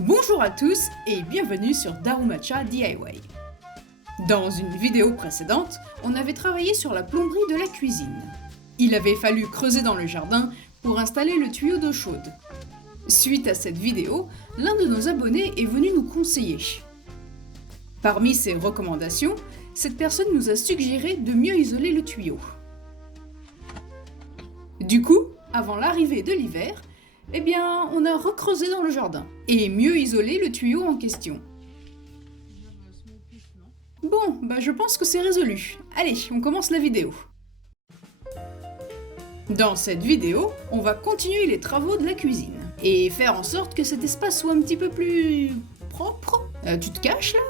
Bonjour à tous et bienvenue sur Darumacha DIY. Dans une vidéo précédente, on avait travaillé sur la plomberie de la cuisine. Il avait fallu creuser dans le jardin pour installer le tuyau d'eau chaude. Suite à cette vidéo, l'un de nos abonnés est venu nous conseiller. Parmi ses recommandations, cette personne nous a suggéré de mieux isoler le tuyau. Du coup, avant l'arrivée de l'hiver, on a recreusé dans le jardin et mieux isolé le tuyau en question. Bon, je pense que c'est résolu. Allez, on commence la vidéo. Dans cette vidéo, on va continuer les travaux de la cuisine et faire en sorte que cet espace soit un petit peu plus propre. Tu te caches là ?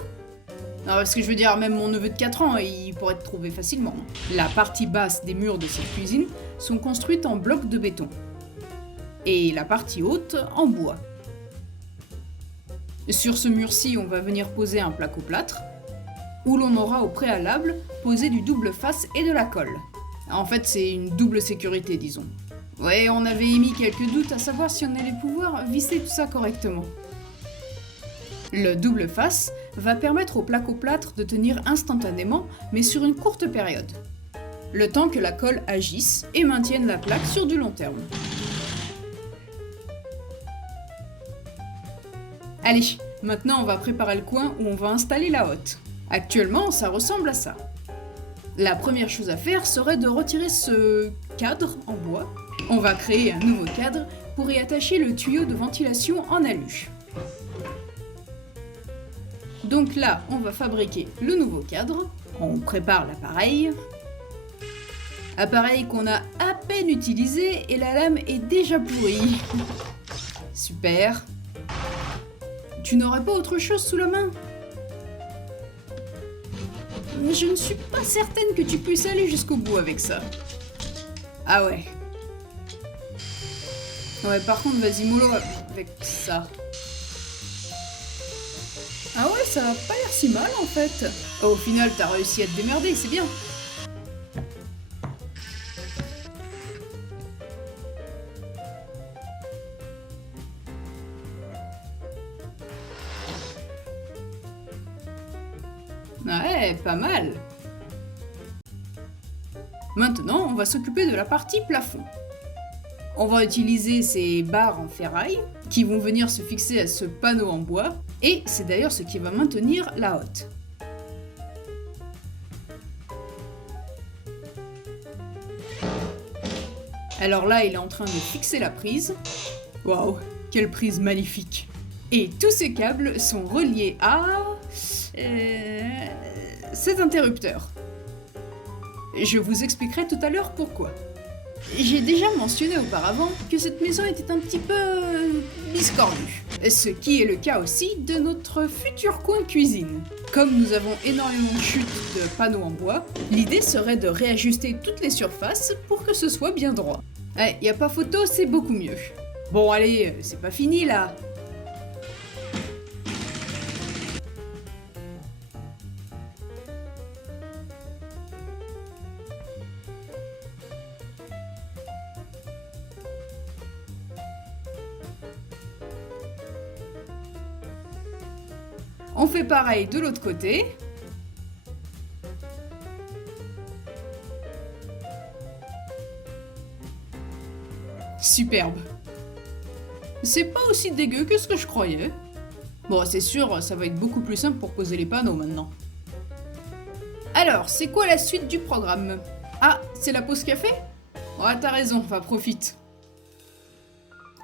Non, parce que je veux dire, même mon neveu de 4 ans, il pourrait te trouver facilement. La partie basse des murs de cette cuisine sont construites en blocs de béton. Et la partie haute en bois. Sur ce mur-ci, on va venir poser un placo-plâtre, où l'on aura au préalable posé du double face et de la colle. En fait, c'est une double sécurité, disons. Ouais, on avait émis quelques doutes à savoir si on allait pouvoir visser tout ça correctement. Le double face va permettre au placo-plâtre de tenir instantanément, mais sur une courte période. Le temps que la colle agisse et maintienne la plaque sur du long terme. Allez, maintenant on va préparer le coin où on va installer la hotte. Actuellement, ça ressemble à ça. La première chose à faire serait de retirer ce cadre en bois. On va créer un nouveau cadre pour y attacher le tuyau de ventilation en alu. Donc là, on va fabriquer le nouveau cadre. On prépare l'appareil. Appareil qu'on a à peine utilisé et la lame est déjà pourrie. Super. Tu n'aurais pas autre chose sous la main ? Je ne suis pas certaine que tu puisses aller jusqu'au bout avec ça. Ah ouais. Ouais, par contre, vas-y mollo avec ça. Ah ouais, ça a pas l'air si mal en fait. Au final, t'as réussi à te démerder, c'est bien. Ouais, pas mal. Maintenant, on va s'occuper de la partie plafond. On va utiliser ces barres en ferraille qui vont venir se fixer à ce panneau en bois et c'est d'ailleurs ce qui va maintenir la hotte. Alors là, il est en train de fixer la prise. Waouh, quelle prise magnifique! Et tous ces câbles sont reliés à cet interrupteur. Je vous expliquerai tout à l'heure pourquoi. J'ai déjà mentionné auparavant que cette maison était un petit peu biscornue, ce qui est le cas aussi de notre futur coin cuisine. Comme nous avons énormément de chutes de panneaux en bois, l'idée serait de réajuster toutes les surfaces pour que ce soit bien droit. Ouais, y a pas photo, c'est beaucoup mieux. Bon allez, c'est pas fini là. On fait pareil de l'autre côté. Superbe. C'est pas aussi dégueu que ce que je croyais. Bon, c'est sûr, ça va être beaucoup plus simple pour poser les panneaux maintenant. Alors, c'est quoi la suite du programme ? Ah, c'est la pause café ? Ouais, t'as raison, profite.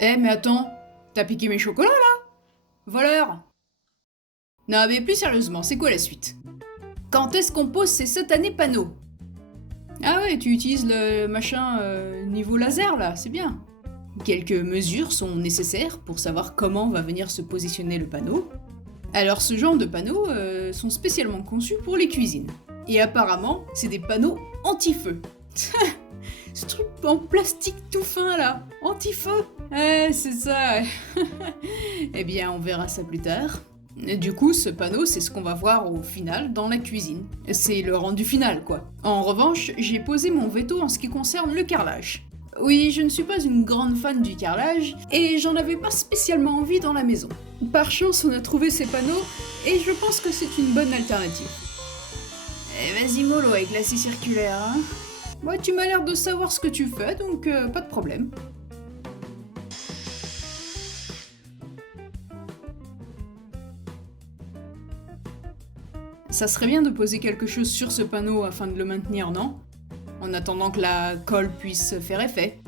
Mais attends, t'as piqué mes chocolats là ? Voleur ! Non, mais plus sérieusement, c'est quoi la suite ? Quand est-ce qu'on pose ces satanés panneaux ? Ah ouais, tu utilises le machin niveau laser là, c'est bien. Quelques mesures sont nécessaires pour savoir comment va venir se positionner le panneau. Alors ce genre de panneaux sont spécialement conçus pour les cuisines. Et apparemment, c'est des panneaux anti-feu. Ce truc en plastique tout fin là, anti-feu. C'est ça. Eh bien, on verra ça plus tard. Du coup, ce panneau, c'est ce qu'on va voir au final dans la cuisine. C'est le rendu final, quoi. En revanche, j'ai posé mon veto en ce qui concerne le carrelage. Oui, je ne suis pas une grande fan du carrelage, et j'en avais pas spécialement envie dans la maison. Par chance, on a trouvé ces panneaux, et je pense que c'est une bonne alternative. Eh, vas-y mollo avec la scie circulaire, hein. Moi, tu m'as l'air de savoir ce que tu fais, donc pas de problème. Ça serait bien de poser quelque chose sur ce panneau afin de le maintenir, non? En attendant que la colle puisse faire effet.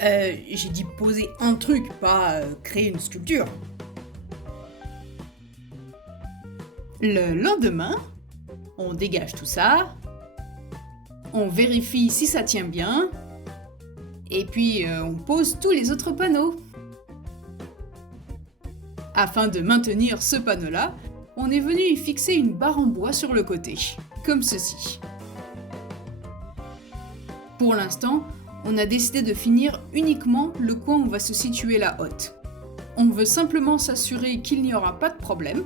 J'ai dit poser un truc, pas créer une sculpture. Le lendemain, on dégage tout ça, on vérifie si ça tient bien, et puis on pose tous les autres panneaux. Afin de maintenir ce panneau-là, on est venu y fixer une barre en bois sur le côté, comme ceci. Pour l'instant, on a décidé de finir uniquement le coin où va se situer la hotte. On veut simplement s'assurer qu'il n'y aura pas de problème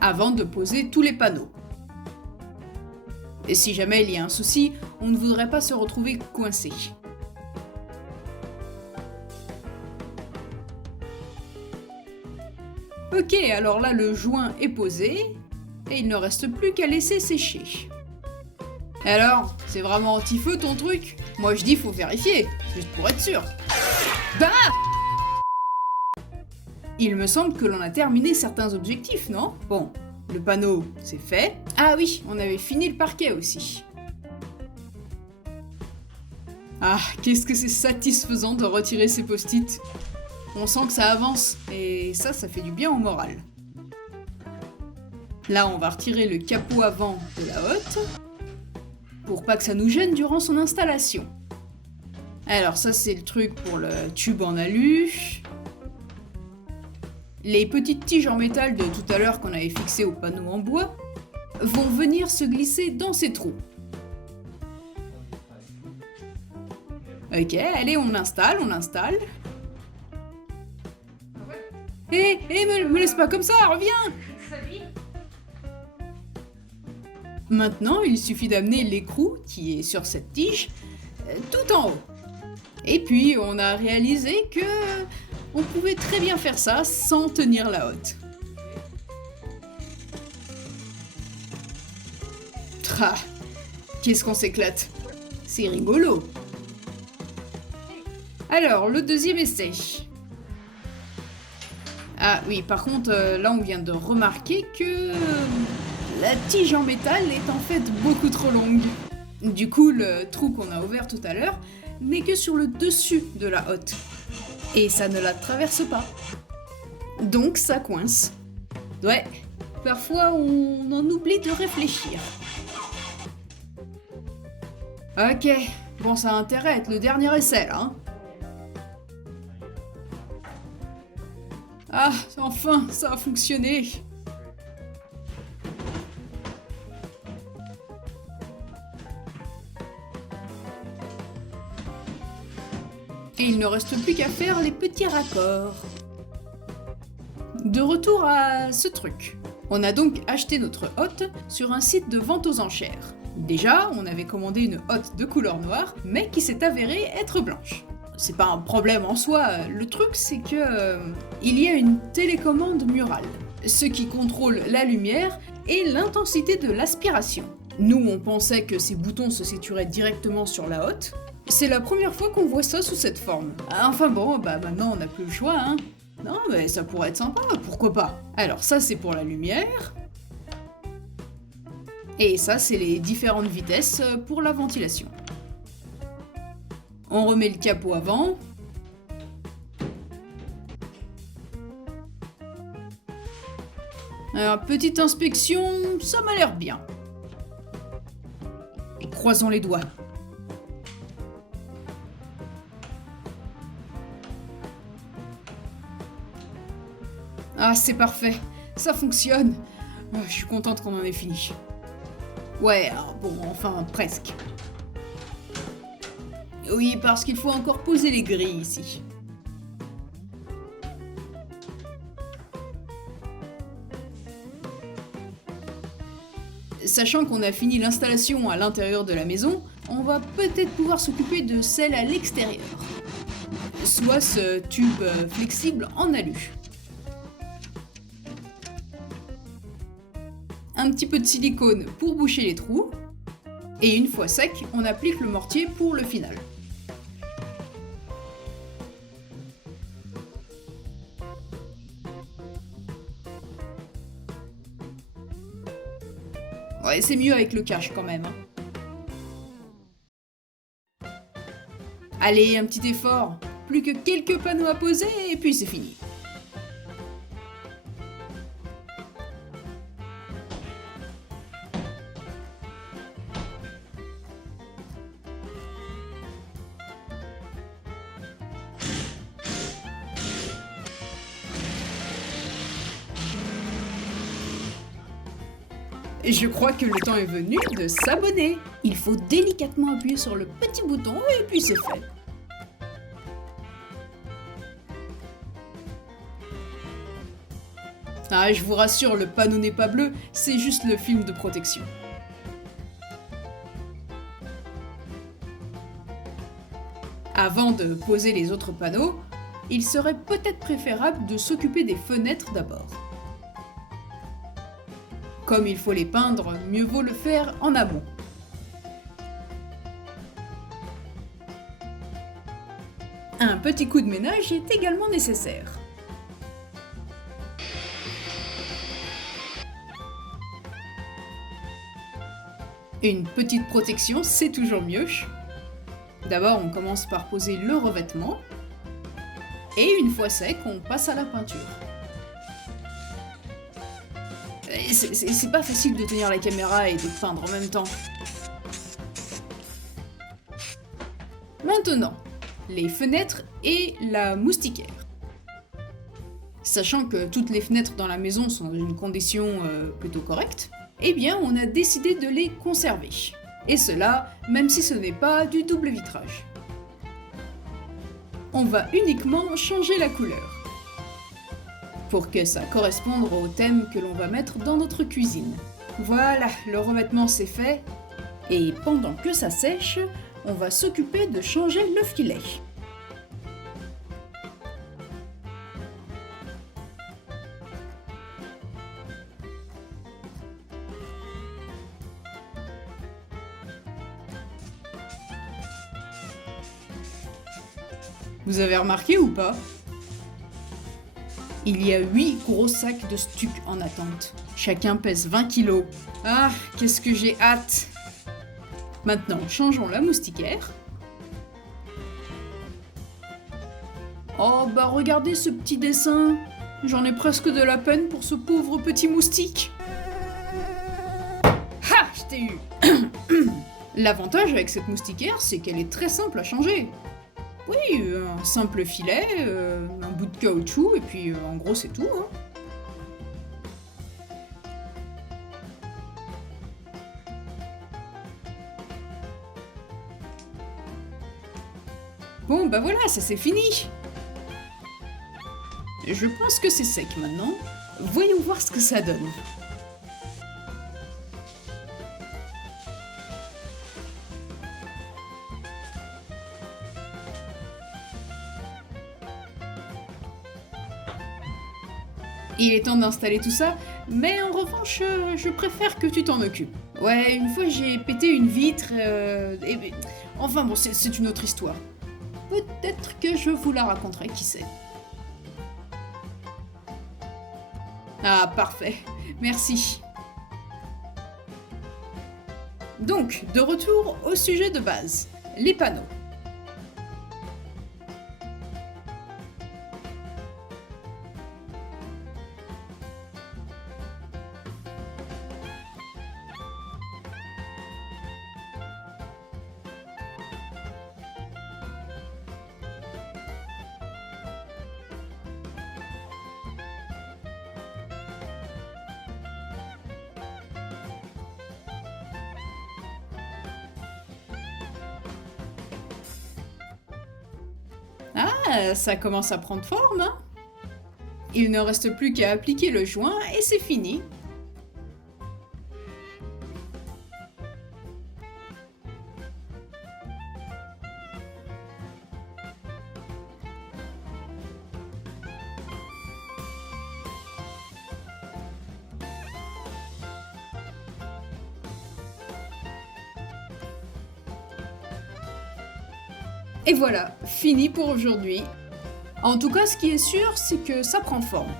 avant de poser tous les panneaux. Et si jamais il y a un souci, on ne voudrait pas se retrouver coincé. Ok, alors là le joint est posé, et il ne reste plus qu'à laisser sécher. Alors, c'est vraiment anti-feu ton truc? Moi je dis faut vérifier, juste pour être sûr. Bah! Il me semble que l'on a terminé certains objectifs, non? Bon, le panneau, c'est fait. Ah oui, on avait fini le parquet aussi. Ah, qu'est-ce que c'est satisfaisant de retirer ces post-it. On sent que ça avance, et ça fait du bien au moral. Là, on va retirer le capot avant de la hotte, pour pas que ça nous gêne durant son installation. Alors ça, c'est le truc pour le tube en alu. Les petites tiges en métal de tout à l'heure qu'on avait fixées au panneau en bois vont venir se glisser dans ces trous. Ok, allez, on l'installe. Me laisse pas comme ça, reviens! Maintenant, il suffit d'amener l'écrou, qui est sur cette tige, tout en haut. Et puis, on a réalisé que on pouvait très bien faire ça sans tenir la hotte. Tra, qu'est-ce qu'on s'éclate! C'est rigolo! Alors, le deuxième essai. Ah oui, par contre, là on vient de remarquer que la tige en métal est en fait beaucoup trop longue. Du coup, le trou qu'on a ouvert tout à l'heure n'est que sur le dessus de la hotte. Et ça ne la traverse pas. Donc ça coince. Ouais, parfois on en oublie de réfléchir. Ok, bon ça a intérêt à être le dernier essai là, hein. Ah, enfin, ça a fonctionné. Et il ne reste plus qu'à faire les petits raccords. De retour à ce truc. On a donc acheté notre hotte sur un site de vente aux enchères. Déjà, on avait commandé une hotte de couleur noire, mais qui s'est avérée être blanche. C'est pas un problème en soi, le truc c'est que il y a une télécommande murale, ce qui contrôle la lumière et l'intensité de l'aspiration. Nous on pensait que ces boutons se situeraient directement sur la hotte. C'est la première fois qu'on voit ça sous cette forme. Enfin bon, bah maintenant on n'a plus le choix, hein. Non mais ça pourrait être sympa, pourquoi pas. Alors ça c'est pour la lumière. Et ça c'est les différentes vitesses pour la ventilation. On remet le capot avant. Alors, petite inspection, ça m'a l'air bien. Croisons les doigts. Ah, c'est parfait. Ça fonctionne. Je suis contente qu'on en ait fini. Ouais, bon, enfin, presque. Oui, parce qu'il faut encore poser les grilles ici. Sachant qu'on a fini l'installation à l'intérieur de la maison, on va peut-être pouvoir s'occuper de celle à l'extérieur. Soit ce tube flexible en alu. Un petit peu de silicone pour boucher les trous. Et une fois sec, on applique le mortier pour le final. Ouais, c'est mieux avec le cache quand même. Allez, un petit effort. Plus que quelques panneaux à poser et puis c'est fini. Et je crois que le temps est venu de s'abonner. Il faut délicatement appuyer sur le petit bouton et puis c'est fait. Ah, je vous rassure, le panneau n'est pas bleu, c'est juste le film de protection. Avant de poser les autres panneaux, il serait peut-être préférable de s'occuper des fenêtres d'abord. Comme il faut les peindre, mieux vaut le faire en amont. Un petit coup de ménage est également nécessaire. Une petite protection, c'est toujours mieux. D'abord, on commence par poser le revêtement. Et une fois sec, on passe à la peinture. C'est pas facile de tenir la caméra et de peindre en même temps. Maintenant, les fenêtres et la moustiquaire. Sachant que toutes les fenêtres dans la maison sont dans une condition plutôt correcte, eh bien on a décidé de les conserver. Et cela, même si ce n'est pas du double vitrage. On va uniquement changer la couleur, pour que ça corresponde au thème que l'on va mettre dans notre cuisine. Voilà, le revêtement c'est fait, et pendant que ça sèche, on va s'occuper de changer le filet. Vous avez remarqué ou pas? Il y a 8 gros sacs de stuc en attente. Chacun pèse 20 kg. Ah, qu'est-ce que j'ai hâte! Maintenant, changeons la moustiquaire. Oh, bah regardez ce petit dessin. J'en ai presque de la peine pour ce pauvre petit moustique. Ha! Je t'ai eu! L'avantage avec cette moustiquaire, c'est qu'elle est très simple à changer. Oui, un simple filet, un bout de caoutchouc, et puis en gros c'est tout. Hein. Bon, bah voilà, ça c'est fini. Je pense que c'est sec maintenant. Voyons voir ce que ça donne. Il est temps d'installer tout ça, mais en revanche, je préfère que tu t'en occupes. Ouais, une fois j'ai pété une vitre, enfin bon, c'est une autre histoire. Peut-être que je vous la raconterai, qui sait. Ah, parfait. Merci. Donc, de retour au sujet de base, les panneaux. Ah, ça commence à prendre forme, hein? Il ne reste plus qu'à appliquer le joint et c'est fini. Et voilà, fini pour aujourd'hui. En tout cas, ce qui est sûr, c'est que ça prend forme.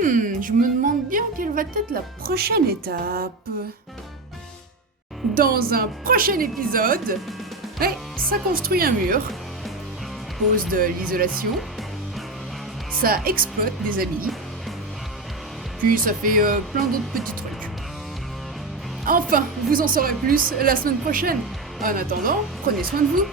Je me demande bien quelle va être la prochaine étape. Dans un prochain épisode, ça construit un mur, pose de l'isolation, ça exploite des amis, puis ça fait plein d'autres petits trucs. Enfin, vous en saurez plus la semaine prochaine. En attendant, prenez soin de vous.